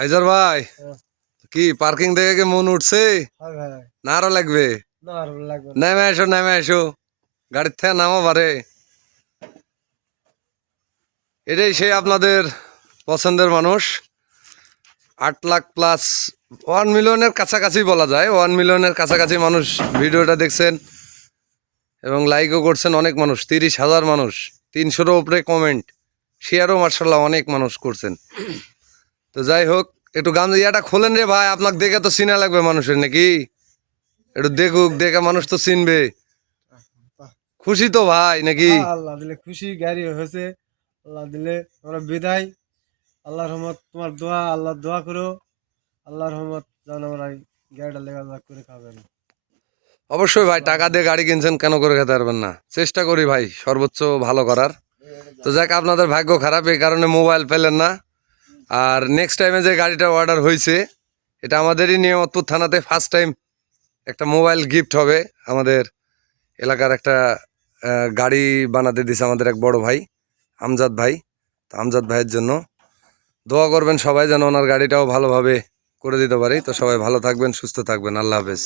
আইজার ভাই, হ্যাঁ, কি পার্কিং থেকে কি মন উঠছে হয় ভাই। না আরো লাগবে? না আর লাগবে না। নেমে আসো, নেমে আসো, গাড়ির থেকে নামো পারে। এটাই সে আপনাদের পছন্দের মানুষ। 8 লাখ প্লাস, 1 মিলিয়নের কাছাকাছি বলা যায়, 1 মিলিয়নের কাছাকাছি মানুষ ভিডিওটা দেখছেন এবং লাইকও করছেন। অনেক মানুষ, 30,000 মানুষ, 300-এর উপরে কমেন্ট, শেয়ারও মার্শাল্লাহ অনেক মানুষ করছেন। তো যাই হোক, একটু গান ইয়াটা খোলেন রে ভাই, আপনাকে দেখে তো চিনা লাগবে মানুষের নাকি। একটু দেখুক, দেখে মানুষ তো চিনবে। খুশি তো ভাই নাকি? হ্যাঁ, আল্লাহ দিলে খুশি গাড়ি হয়েছে। আল্লাহ দিলে আমরা বিদায়। আল্লাহ রহমত, তোমার দোয়া, আল্লাহ দোয়া করো। আল্লাহ রহমত যেন আমরা এই গাড়িটা লেখা করে খাবেন। অবশ্যই ভাই, টাকা দিয়ে গাড়ি কিনছেন, কেন করে খেতে পারবেন না? চেষ্টা করি ভাই সর্বোচ্চ ভালো করার। তো যাক, আপনাদের ভাগ্য খারাপ, এই কারণে মোবাইল পেলেন না। আর নেক্সট টাইমে যে গাড়িটা অর্ডার হয়েছে, এটা আমাদেরই নিয়ামতপুর থানাতে ফার্স্ট টাইম একটা মোবাইল গিফট হবে। আমাদের এলাকার একটা গাড়ি বানাতে দিছে আমাদের এক বড় ভাই, আমজাদ ভাই। তো আমজাদ ভাইয়ের জন্য দোয়া করবেন সবাই, যেন ওনার গাড়িটাও ভালোভাবে করে দিতে পারি। তো সবাই ভালো থাকবেন, সুস্থ থাকবেন, আল্লাহ হাফেজ।